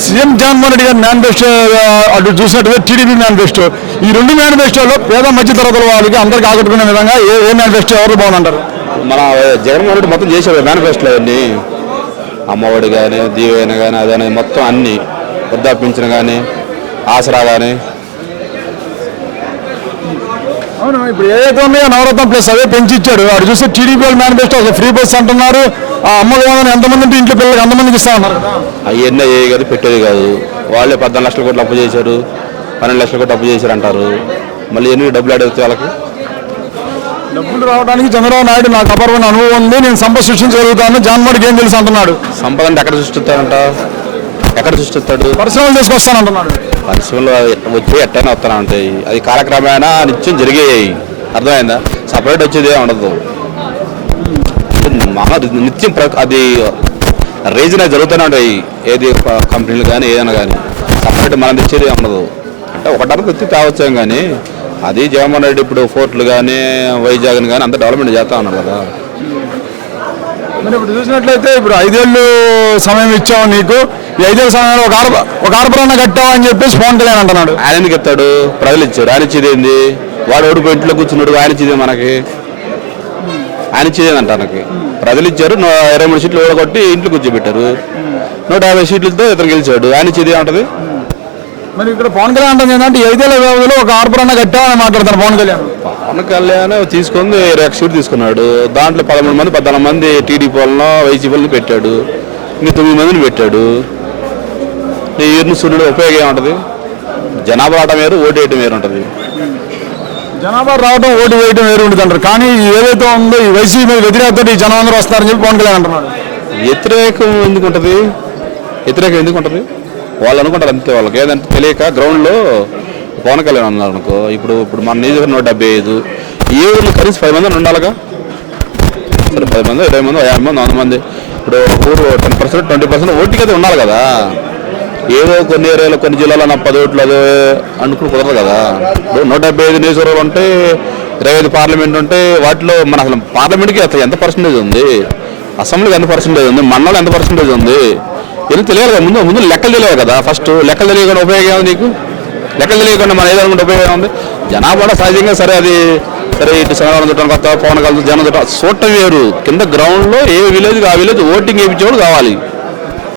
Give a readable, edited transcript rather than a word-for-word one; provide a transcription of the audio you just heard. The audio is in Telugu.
సీఎం జగన్మోహన్ రెడ్డి గారి మేనిఫెస్టో అటు చూసినట్టుగా టీడీపీ మేనిఫెస్టో, ఈ రెండు మేనిఫెస్టోలో పేద మధ్య తరగతుల వాళ్ళకి అందరికి ఆకట్టుకునే విధంగా ఏ మేనిఫెస్టో ఎవరు బాగుంటారు? మన జగన్మోహన్ రెడ్డి మొత్తం చేశాడు మేనిఫెస్టోలో అన్ని, అమ్మఒడి కానీ దీవెన కానీ అదని మొత్తం అన్ని, వృద్ధాపించిన కానీ ఆసరా కానీ. అవును, ఇప్పుడు ఏదైతే ఉన్నాయో నవరత్నం ప్లస్ అవే పెంచి ఇచ్చాడు. అటు చూస్తే టీడీపీ మేనిఫెస్టో అసలు ఫ్రీ బస్ అంటున్నారు. ఆ అమ్మగారు ఎంతమంది ఉంటే ఇంట్లో పిల్లలకి అంతమందికి ఇస్తా ఉన్నారు. అవన్నీ అయ్యేది కాదు, పెట్టేది కాదు. వాళ్ళే 14 లక్షల కోట్లు అప్పు చేశారు, 12 లక్షల కోట్లు అప్పు చేశారు అంటారు. మళ్ళీ ఎన్ని డబ్బులు అడిగితే వాళ్ళకి డబ్బులు రావడానికి చంద్రబాబు నాయుడు నాకు అపరమైన అనుభవం ఉంది, నేను సంపద సృష్టించగలుగుతాను, జగన్మోహన్కి ఏం తెలుసు అంటున్నాడు. సంపద అంటే ఎక్కడ సృష్టిస్తాడంట? ఎక్కడ సృష్టిస్తాడు? పరిశ్రమలు తీసుకొస్తానంటున్నాడు. పరిశ్రమలు వచ్చి ఎట్టైనా వస్తానే ఉంటాయి. అది కాలక్రమేణా నిత్యం జరిగేవి. అర్థమైందా? సపరేట్ వచ్చేది ఉండదు. నిత్యం అది రీజన్ జరుగుతూనే ఉంటాయి. ఏది కంపెనీలు కానీ ఏదైనా కానీ సపరేట్ మనం తెచ్చేది ఉండదు. అంటే ఒకటారు తెచ్చి తేవచ్చాం కానీ అది జగన్మోహన్ రెడ్డి ఇప్పుడు ఫోర్ట్లు కానీ వైజాగ్ని కానీ అంత డెవలప్మెంట్ చేస్తా ఉన్నారు కదా. మరి ఇప్పుడు చూసినట్లయితే ఇప్పుడు 5 ఏళ్ళు సమయం ఇచ్చావు నీకు, ఈ 5 ఏళ్ళ సమయంలో ఒక ఆర్బరన్న కట్టావు అని చెప్పేసి పవన్ కళ్యాణ్ అంటున్నాడు. ఆయన ఎందుకు ఎత్తాడు? ప్రజలు ఇచ్చారు. ఆయన ఇచ్చేది ఏంది? వాడు ఓడిపోయి ఇంట్లో కూర్చున్నాడు. ఆయన ఇచ్చేది మనకి, ఆయన ఇచ్చేది అంట మనకి. ప్రజలు ఇచ్చారు, 23 సీట్లు ఓడగొట్టి ఇంట్లో కూర్చోబెట్టారు. 150 సీట్లతో ఇతను గెలిచాడు. ఆయన ఇచ్చేది ఏమంటది? మరి ఇక్కడ పవన్ కళ్యాణ్ అంటే ఏంటంటే 5 ఏళ్ళ వ్యవధిలో ఒక ఆర్బరన్న కట్టావని మాట్లాడతాను పవన్ కళ్యాణ్. పవన్ కళ్యాణ్ తీసుకుంది 20 సీట్లు తీసుకున్నాడు. దాంట్లో 13 మంది 14 మంది టీడీపీ వాళ్ళను వైసీపీ వాళ్ళని పెట్టాడు. ఇంకా 9 మందిని పెట్టాడు. ఈరుని సూర్యుడు ఉపయోగం ఏముంటుంది? జనాభా రావడం వేరు, ఓటు వేయటం వేరు ఉంటుంది. జనాభా రావడం ఓటు వేయడం వేరు ఉంటుంది అంటారు. కానీ ఏదైతే ఉందో ఈ వైసీపీ మీద వ్యతిరేకత ఈ జనం అందరూ వస్తారని చెప్పి పవన్ కళ్యాణ్ అంటున్నాడు. వ్యతిరేకం ఎందుకు ఉంటుంది? వ్యతిరేకం ఎందుకు ఉంటుంది? వాళ్ళు అనుకుంటారు అంతే. వాళ్ళకి ఏదంటే తెలియక గ్రౌండ్లో పవన్ కళ్యాణ్ అన్నారు అనుకో. ఇప్పుడు మన నియోజకవర్గం 175 ఏ ఊళ్ళో కనీసం 10 మంది ఉండాలిగా. సరే 10 మంది 20 మంది 50 మంది 100 మంది. ఇప్పుడు ఊరు 10% 20% ఓటింగ్ అయితే ఉండాలి కదా. ఏదో కొన్ని ఏరియాలో కొన్ని జిల్లాలో 10 ఓట్లు అదే అనుకుని కుదరదు కదా. ఇప్పుడు 175 నియోజకవర్గాలు ఉంటే 25 పార్లమెంట్ ఉంటే వాటిలో మన అసలు పార్లమెంట్కి అసలు ఎంత పర్సెంటేజ్ ఉంది, అసెంబ్లీకి ఎంత పర్సెంటేజ్ ఉంది, మండలం ఎంత పర్సెంటేజ్ ఉంది, ఇది తెలియాలి కదా. ముందు లెక్కలు తెలియాలి కదా. ఫస్ట్ లెక్కలు తెలియకుండా ఉపయోగం ఉంది నీకు? లెక్కలు తెలియకుండా మనం ఏదనుకుంటే ఉపయోగం ఉంది? జనాభా సహజంగా సరే అది సరే ఇటు శనివారం చుట్టాను కొత్త పవన్ కళ్యాణ్ జనం చుట్టాలు చూడటం వేరు. కింద గ్రౌండ్లో ఏ విలేజ్ ఆ విలేజ్ ఓటింగ్ వేయించేవాడు కావాలి.